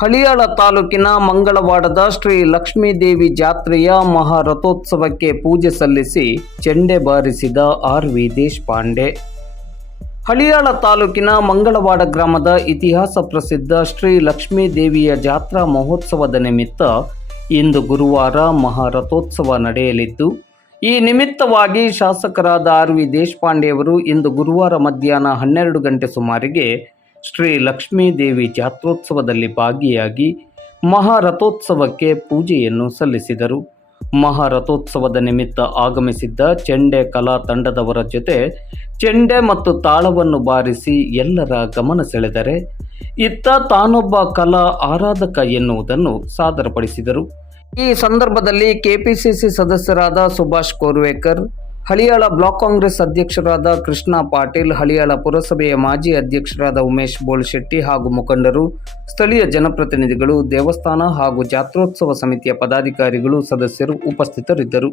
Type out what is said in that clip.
ಹಳಿಯಾಳ ತಾಲೂಕಿನ ಮಂಗಳವಾಡದ ಶ್ರೀ ಲಕ್ಷ್ಮೀದೇವಿ ಜಾತ್ರೆಯ ಮಹಾರಥೋತ್ಸವಕ್ಕೆ ಪೂಜೆ ಸಲ್ಲಿಸಿ ಚೆಂಡೆ ಬಾರಿಸಿದ ಆರ್.ವಿ. ದೇಶಪಾಂಡೆ. ಹಳಿಯಾಳ ತಾಲೂಕಿನ ಮಂಗಳವಾಡ ಗ್ರಾಮದ ಇತಿಹಾಸ ಪ್ರಸಿದ್ಧ ಶ್ರೀ ಲಕ್ಷ್ಮೀದೇವಿಯ ಜಾತ್ರಾ ಮಹೋತ್ಸವದ ನಿಮಿತ್ತ ಇಂದು ಗುರುವಾರ ಮಹಾರಥೋತ್ಸವ ನಡೆಯಲಿದ್ದು, ಈ ನಿಮಿತ್ತವಾಗಿ ಶಾಸಕರಾದ ಆರ್.ವಿ. ದೇಶಪಾಂಡೆಯವರು ಇಂದು ಗುರುವಾರ ಮಧ್ಯಾಹ್ನ 12 ಗಂಟೆ ಸುಮಾರಿಗೆ ಶ್ರೀ ಲಕ್ಷ್ಮೀದೇವಿ ಜಾತ್ರೋತ್ಸವದಲ್ಲಿ ಭಾಗಿಯಾಗಿ ಮಹಾರಥೋತ್ಸವಕ್ಕೆ ಪೂಜೆಯನ್ನು ಸಲ್ಲಿಸಿದರು. ಮಹಾರಥೋತ್ಸವದ ನಿಮಿತ್ತ ಆಗಮಿಸಿದ್ದ ಚೆಂಡೆ ಕಲಾ ತಂಡದವರ ಜೊತೆ ಚೆಂಡೆ ಮತ್ತು ತಾಳವನ್ನು ಬಾರಿಸಿ ಎಲ್ಲರ ಗಮನ ಸೆಳೆದರೆ, ಇತ್ತ ತಾನೊಬ್ಬ ಕಲಾ ಆರಾಧಕ ಎನ್ನುವುದನ್ನು ಸಾದರಪಡಿಸಿದರು. ಈ ಸಂದರ್ಭದಲ್ಲಿ ಕೆಪಿಸಿಸಿ ಸದಸ್ಯರಾದ ಸುಭಾಷ್ ಕೋರ್ವೇಕರ್, ಹಳಿಯಾಳ ಬ್ಲಾಕ್ ಕಾಂಗ್ರೆಸ್ ಅಧ್ಯಕ್ಷರಾದ ಕೃಷ್ಣ ಪಾಟೀಲ್, ಹಳಿಯಾಳ ಪುರಸಭೆಯ ಮಾಜಿ ಅಧ್ಯಕ್ಷರಾದ ಉಮೇಶ್ ಬೋಳಶೆಟ್ಟಿ ಹಾಗೂ ಮುಖಂಡರು, ಸ್ಥಳೀಯ ಜನಪ್ರತಿನಿಧಿಗಳು, ದೇವಸ್ಥಾನ ಹಾಗೂ ಜಾತ್ರೋತ್ಸವ ಸಮಿತಿಯ ಪದಾಧಿಕಾರಿಗಳು, ಸದಸ್ಯರು ಉಪಸ್ಥಿತರಿದ್ದರು.